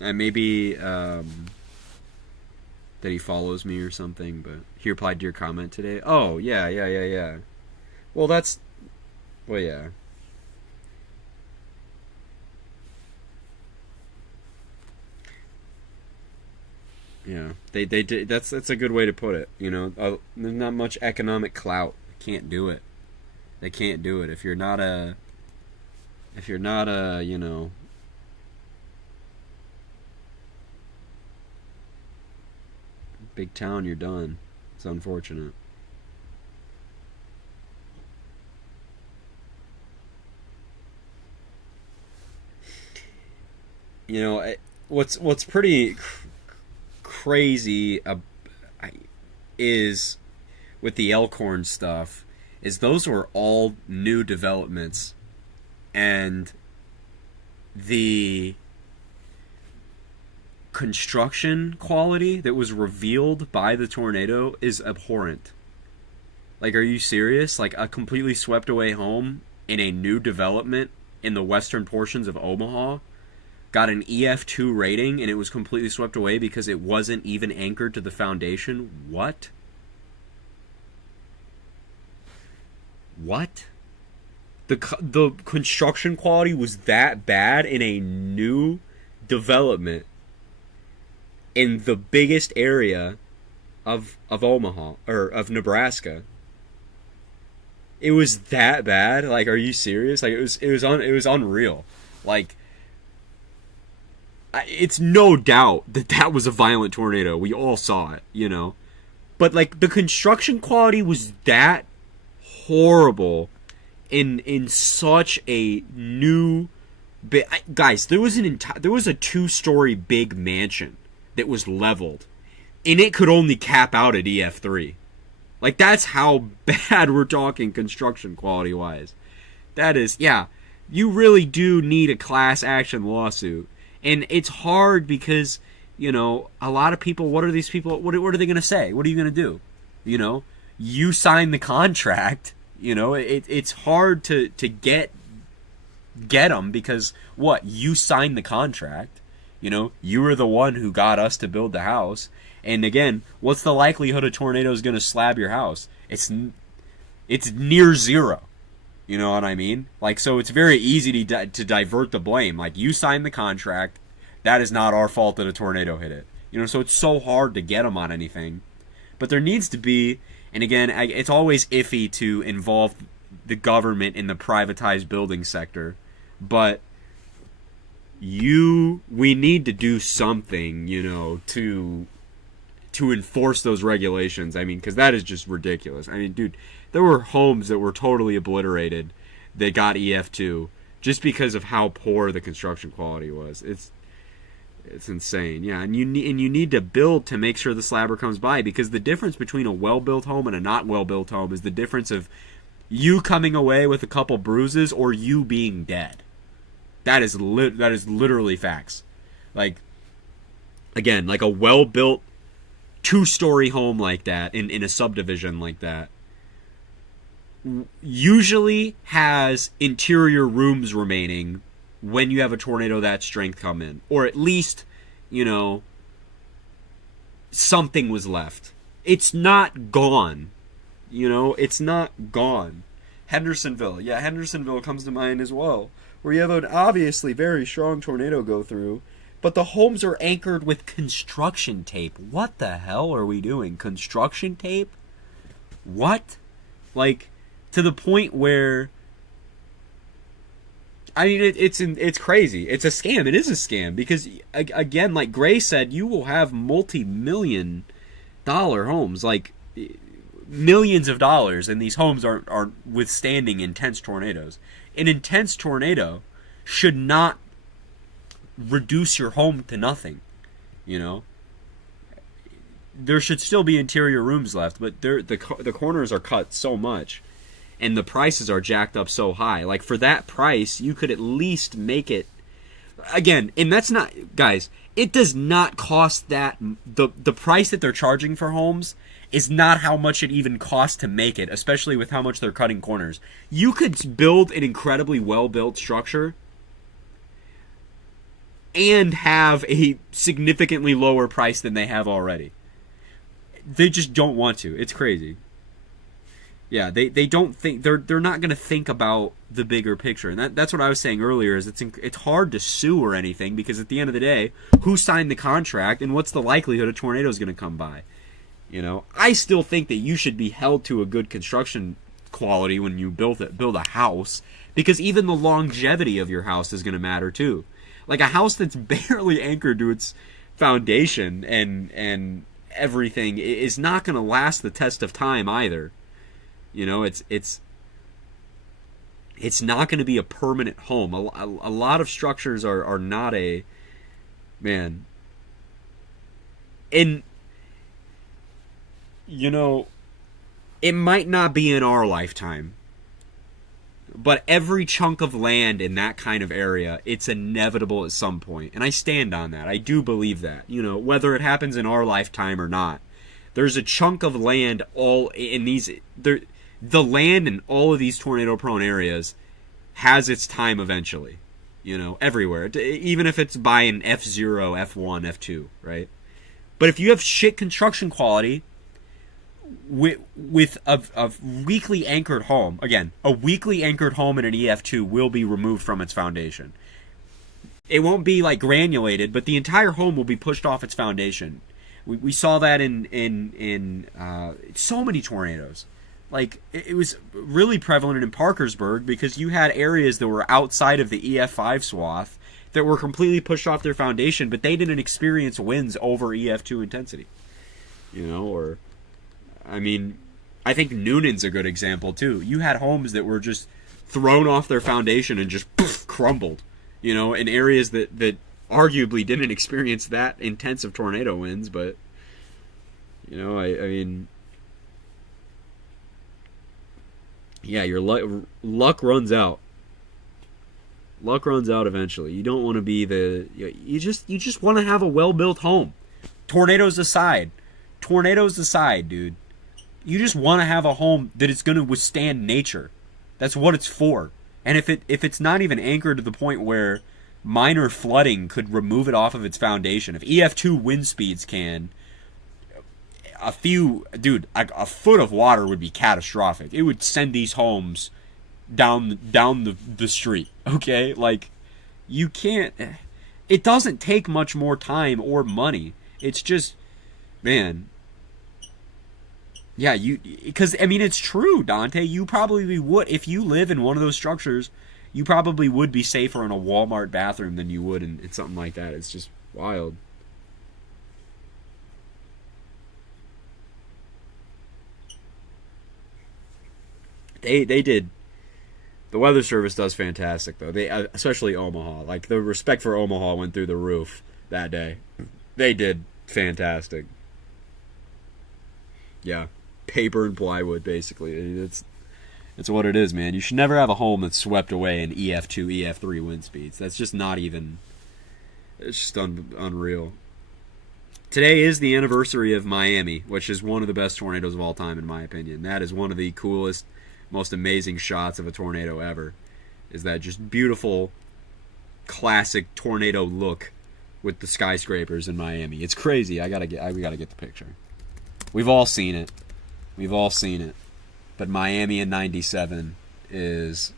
maybe that he follows me or something, but he replied to your comment today. Oh, yeah. Well, yeah. Yeah, they did. That's a good way to put it. There's not much economic clout. Can't do it. They can't do it. If you're not a big town, you're done. It's unfortunate. What's pretty crazy is with the Elkhorn stuff is those were all new developments, and the construction quality that was revealed by the tornado is abhorrent. Like, are you serious? Like, a completely swept away home in a new development in the western portions of Omaha got an EF2 rating, and it was completely swept away because it wasn't even anchored to the foundation. What? The construction quality was that bad in a new development in the biggest area of Omaha, or of Nebraska. It was that bad? Like, are you serious? Like, it was unreal. Like, it's no doubt that was a violent tornado. We all saw it, But, like, the construction quality was that horrible in such a new... Guys, there was a 2-story big mansion that was leveled, and it could only cap out at EF3. Like, that's how bad we're talking construction quality-wise. That is, yeah, you really do need a class action lawsuit. And it's hard because, a lot of people, what are these people, what are they going to say? What are you going to do? You signed the contract, it's hard to get them because, what, you signed the contract, you were the one who got us to build the house. And again, what's the likelihood a tornado is going to slab your house? It's near zero. You know what I mean? Like, so it's very easy to divert the blame. Like, you signed the contract. That is not our fault that a tornado hit it. So it's so hard to get them on anything. But there needs to be, and again, it's always iffy to involve the government in the privatized building sector. But we need to do something, to enforce those regulations. I mean, because that is just ridiculous. I mean, dude, there were homes that were totally obliterated that got EF2 just because of how poor the construction quality was. It's insane. Yeah, and you need to build to make sure the slabber comes by, because the difference between a well-built home and a not well-built home is the difference of you coming away with a couple bruises or you being dead. That is literally facts. Like, again, like a well-built 2-story home like that in a subdivision like that usually has interior rooms remaining when you have a tornado that strength come in, or at least, something was left. It's not gone. It's not gone. Hendersonville. Yeah, Hendersonville comes to mind as well, where you have an obviously very strong tornado go through, but the homes are anchored with construction tape. What the hell are we doing? Construction tape? What? Like, to the point where, I mean, it's crazy. It's a scam. It is a scam because, again, like Gray said, you will have multi-million-dollar homes, like millions of dollars, and these homes are withstanding intense tornadoes. An intense tornado should not reduce your home to nothing. There should still be interior rooms left, but the corners are cut so much. And the prices are jacked up so high. Like, for that price, you could at least make it... Again, and that's not... Guys, it does not cost that... The price that they're charging for homes is not how much it even costs to make it, especially with how much they're cutting corners. You could build an incredibly well-built structure and have a significantly lower price than they have already. They just don't want to. It's crazy. Yeah, they don't think, they're not going to think about the bigger picture. And that's what I was saying earlier, is it's hard to sue or anything, because at the end of the day, who signed the contract and what's the likelihood a tornado is going to come by? I still think that you should be held to a good construction quality when you build a house, because even the longevity of your house is going to matter too. Like, a house that's barely anchored to its foundation and everything is not going to last the test of time either. It's not going to be a permanent home. A lot of structures are not a... Man. And, it might not be in our lifetime, but every chunk of land in that kind of area, it's inevitable at some point. And I stand on that. I do believe that. Whether it happens in our lifetime or not, there's a chunk of land all in these... The land in all of these tornado-prone areas has its time eventually, everywhere. Even if it's by an F0, F1, F2, right? But if you have shit construction quality with a weakly anchored home, again, a weakly anchored home in an EF2 will be removed from its foundation. It won't be like granulated, but the entire home will be pushed off its foundation. We saw that in so many tornadoes. Like, it was really prevalent in Parkersburg, because you had areas that were outside of the EF5 swath that were completely pushed off their foundation, but they didn't experience winds over EF2 intensity. Or, I mean, I think Noonan's a good example too. You had homes that were just thrown off their foundation and just poof, crumbled, in areas that arguably didn't experience that intense of tornado winds, but, I mean... Yeah, your luck runs out. Luck runs out eventually. You don't want to be you just want to have a well-built home. Tornadoes aside, dude. You just want to have a home that is going to withstand nature. That's what it's for. And if it's not even anchored to the point where minor flooding could remove it off of its foundation, if EF2 wind speeds can, a foot of water would be catastrophic. It would send these homes down the street, okay? Like, you can't... It doesn't take much more time or money. It's just... Man. Yeah, because, I mean, it's true, Dante. You probably would... If you live in one of those structures, you probably would be safer in a Walmart bathroom than you would in something like that. It's just wild. They did The Weather Service does fantastic, though. They, especially Omaha. Like, the respect for Omaha went through the roof that day. They did fantastic. Yeah. Paper and plywood, basically. It's what it is, man. You should never have a home that's swept away in EF2, EF3 wind speeds. That's just not even... It's just unreal. Today is the anniversary of Miami, which is one of the best tornadoes of all time, in my opinion. That is one of the coolest, most amazing shots of a tornado ever. Is that just beautiful, classic tornado look with the skyscrapers in Miami. It's crazy. We gotta get the picture. We've all seen it. We've all seen it. But Miami in '97 is...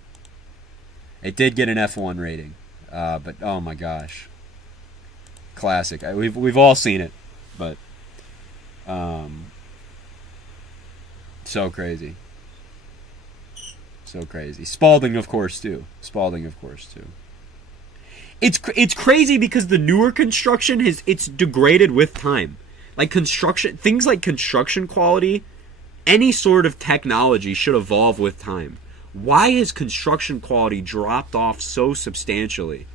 It did get an F1 rating. But, oh my gosh. Classic. We've all seen it. But, so crazy. So crazy. Spalding, of course, too. It's crazy because the newer construction it's degraded with time. Like things like construction quality, any sort of technology should evolve with time. Why has construction quality dropped off so substantially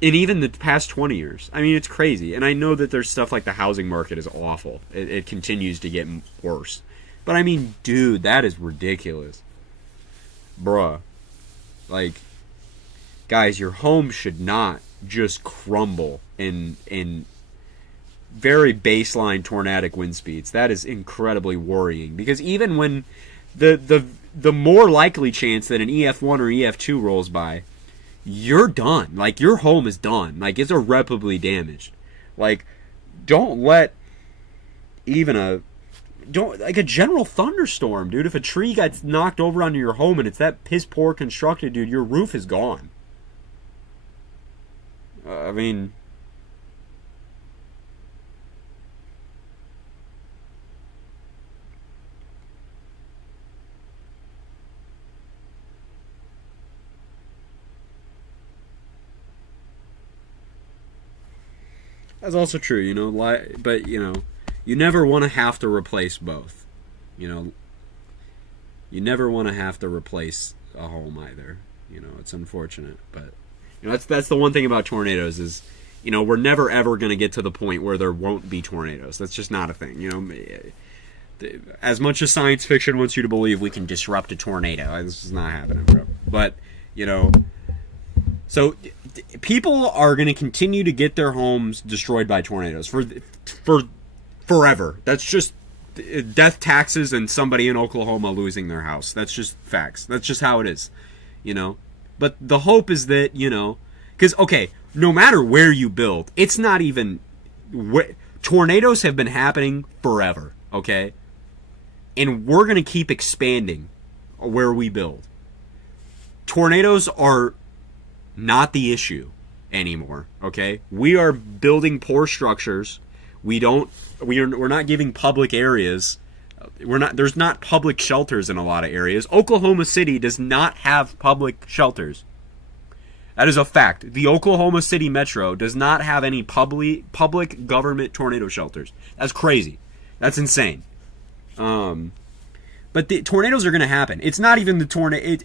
in even the past 20 years? I mean, it's crazy. And I know that there's stuff like the housing market is awful. It continues to get worse. But I mean, dude, that is ridiculous. Bruh. Like, guys, your home should not just crumble in very baseline tornadic wind speeds. That is incredibly worrying, because even when the more likely chance that an EF1 or EF2 rolls by, you're done. Like, your home is done. Like, it's irreparably damaged. Like, don't let even a general thunderstorm, dude. If a tree gets knocked over onto your home and it's that piss poor constructed, dude, your roof is gone. I mean, that's also true, you know. But you know, you never want to have to replace both. You know, you never want to have to replace a home either. You know, it's unfortunate, but you know, that's the one thing about tornadoes is, you know, we're never ever going to get to the point where there won't be tornadoes. That's just not a thing. You know, as much as science fiction wants you to believe we can disrupt a tornado, this is not happening, bro. But you know, so people are going to continue to get their homes destroyed by tornadoes for forever. That's just death, taxes, and somebody in Oklahoma losing their house. That's just facts. That's just how it is, you know. But the hope is that, you know, because, okay, no matter where you build, it's not even... tornadoes have been happening forever, okay? And we're going to keep expanding where we build. Tornadoes are not the issue anymore, okay? We are building poor structures. We're not giving public areas. There's not public shelters in a lot of areas. Oklahoma City does not have public shelters. That is a fact. The Oklahoma City Metro does not have any public government tornado shelters. That's crazy. That's insane. But the tornadoes are going to happen. It's not even the tornado.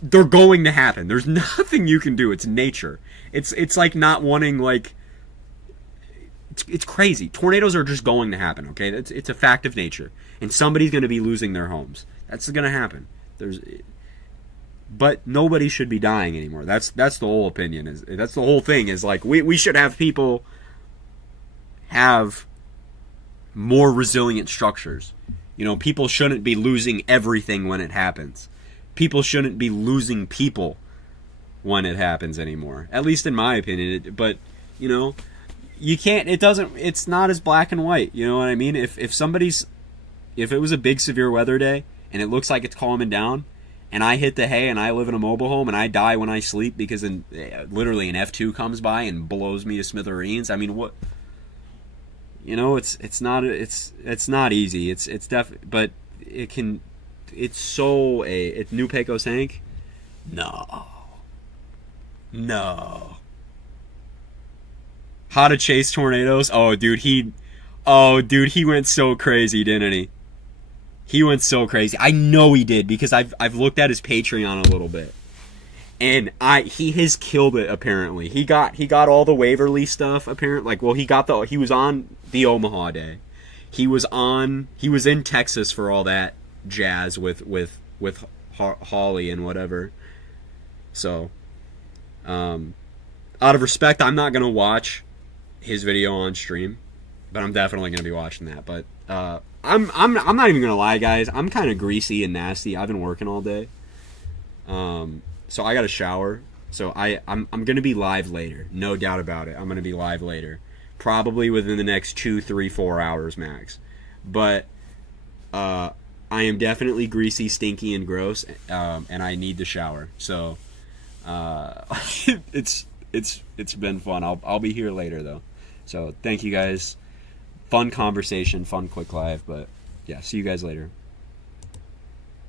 They're going to happen. There's nothing you can do. It's nature. It's like not wanting, like... It's crazy. Tornadoes are just going to happen, okay? It's a fact of nature. And somebody's going to be losing their homes. That's going to happen. But nobody should be dying anymore. That's the whole opinion. That's the whole thing is, like, we should have people have more resilient structures. You know, people shouldn't be losing everything when it happens. People shouldn't be losing people when it happens anymore. At least in my opinion. But, you know... You can't, it's not as black and white, you know what I mean? If it was a big severe weather day, and it looks like it's calming down, and I hit the hay, and I live in a mobile home, and I die when I sleep because literally an F2 comes by and blows me to smithereens, I mean, what, you know, it's not easy, but it can, it's so, New Pecos Hank? No. How to chase tornadoes? Oh, dude, he went so crazy, didn't he? He went so crazy. I know he did because I've looked at his Patreon a little bit. And he has killed it apparently. He got all the Waverly stuff apparently. Like, well, he was on the Omaha day. He was in Texas for all that jazz with Holly and whatever. So, out of respect, I'm not gonna watch his video on stream, but I'm definitely gonna be watching that. But I'm not even gonna lie, guys. I'm kind of greasy and nasty. I've been working all day. So I got to shower. So I'm going to be live later. No doubt about it. I'm going to be live later. Probably within the next 2, 3, 4 hours max. But I am definitely greasy, stinky, and gross. And I need to shower. So it's been fun. I'll be here later though. So thank you guys. Fun conversation, fun quick live. But yeah, see you guys later.